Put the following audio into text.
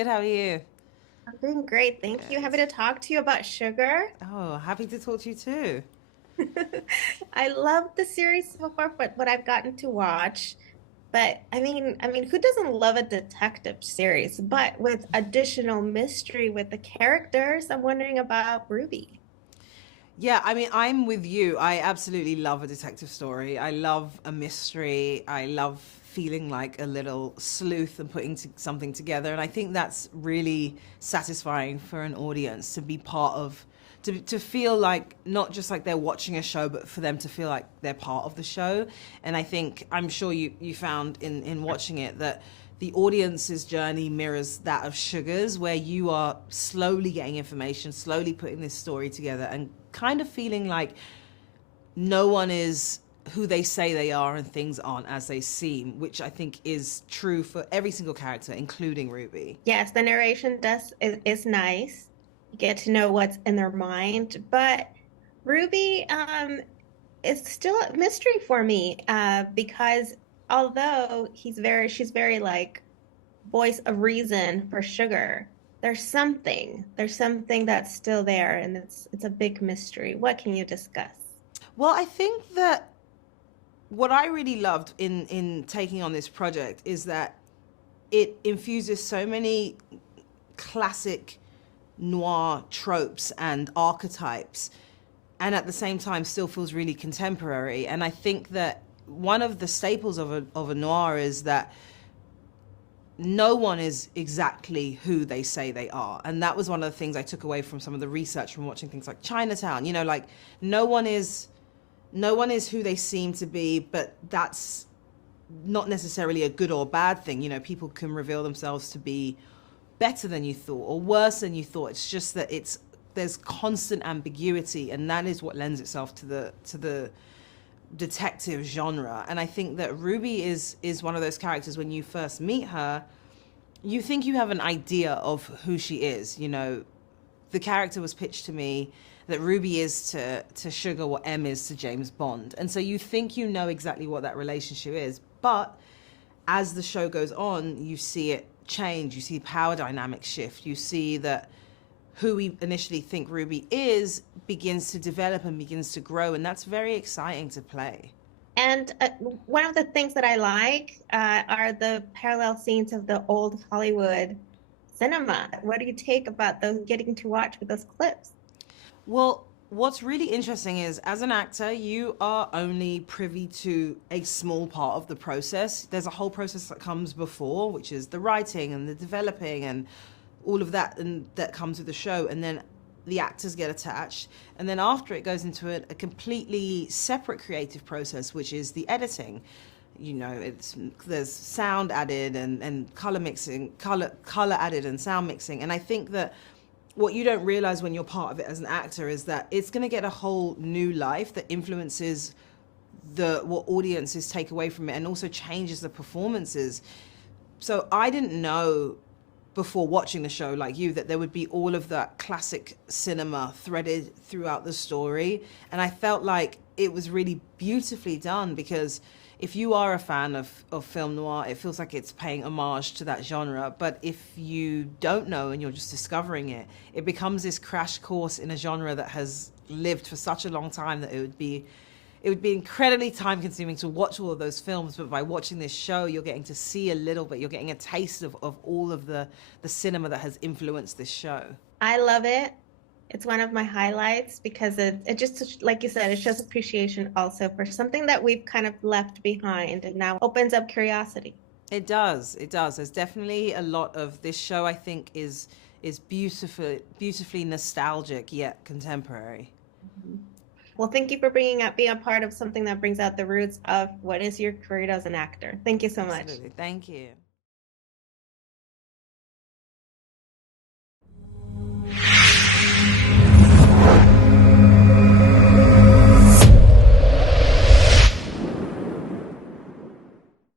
good. How are you? I'm doing great. Thank you. Good. Happy to talk to you about sugar. Oh, happy to talk to you too. I love the series so far, but what I've gotten to watch. But I mean, who doesn't love a detective series? But with additional mystery with the characters, I'm wondering about Ruby. Yeah, I mean, I'm with you. I absolutely love a detective story. I love a mystery. I love feeling like a little sleuth and putting something together. And I think that's really satisfying for an audience to be part of, to feel like not just like they're watching a show, but for them to feel like they're part of the show. And I think, I'm sure you found in watching it that the audience's journey mirrors that of Sugar's, where you are slowly getting information, slowly putting this story together, and kind of feeling like no one is who they say they are and things aren't as they seem, which I think is true for every single character, including Ruby. Yes, the narration is nice. You get to know what's in their mind, but Ruby is still a mystery for me because although she's very like voice of reason for sugar. There's something that's still there, and it's a big mystery. What can you discuss? Well, I think that what I really loved in taking on this project is that it infuses so many classic noir tropes and archetypes, and at the same time still feels really contemporary. And I think that one of the staples of a noir is that no one is exactly who they say they are. And that was one of the things I took away from some of the research from watching things like Chinatown. You know, like no one is who they seem to be, but that's not necessarily a good or bad thing. You know, people can reveal themselves to be better than you thought or worse than you thought. It's just that there's constant ambiguity, and that is what lends itself to the detective genre. And I think that Ruby is one of those characters. When you first meet her, you think you have an idea of who she is. You know, the character was pitched to me that Ruby is to Sugar what M is to James Bond, and so you think you know exactly what that relationship is. But as the show goes on, you see it change. You see power dynamics shift. You see that who we initially think Ruby is begins to develop and begins to grow, and that's very exciting to play. And one of the things that I like are the parallel scenes of the old Hollywood cinema. What do you take about those getting to watch with those clips? Well, what's really interesting is as an actor, you are only privy to a small part of the process. There's a whole process that comes before, which is the writing and the developing and all of that, and that comes with the show. And then the actors get attached, and then after it goes into a completely separate creative process, which is the editing. You know, there's sound added and color mixing, color added and sound mixing. And I think that what you don't realize when you're part of it as an actor is that it's going to get a whole new life that influences the what audiences take away from it, and also changes the performances. So I didn't know before watching the show, like you, that there would be all of that classic cinema threaded throughout the story. And I felt like it was really beautifully done, because if you are a fan of film noir, it feels like it's paying homage to that genre. But if you don't know and you're just discovering it, it becomes this crash course in a genre that has lived for such a long time that it would be incredibly time consuming to watch all of those films. But by watching this show, you're getting to see a little bit, you're getting a taste of all of the cinema that has influenced this show. I love it. It's one of my highlights because it just, like you said, it shows appreciation also for something that we've kind of left behind and now opens up curiosity. It does. There's definitely a lot of this show, I think, is beautifully nostalgic yet contemporary. Well, thank you for being a part of something that brings out the roots of what is your career as an actor. Thank you so much. Absolutely. Thank you.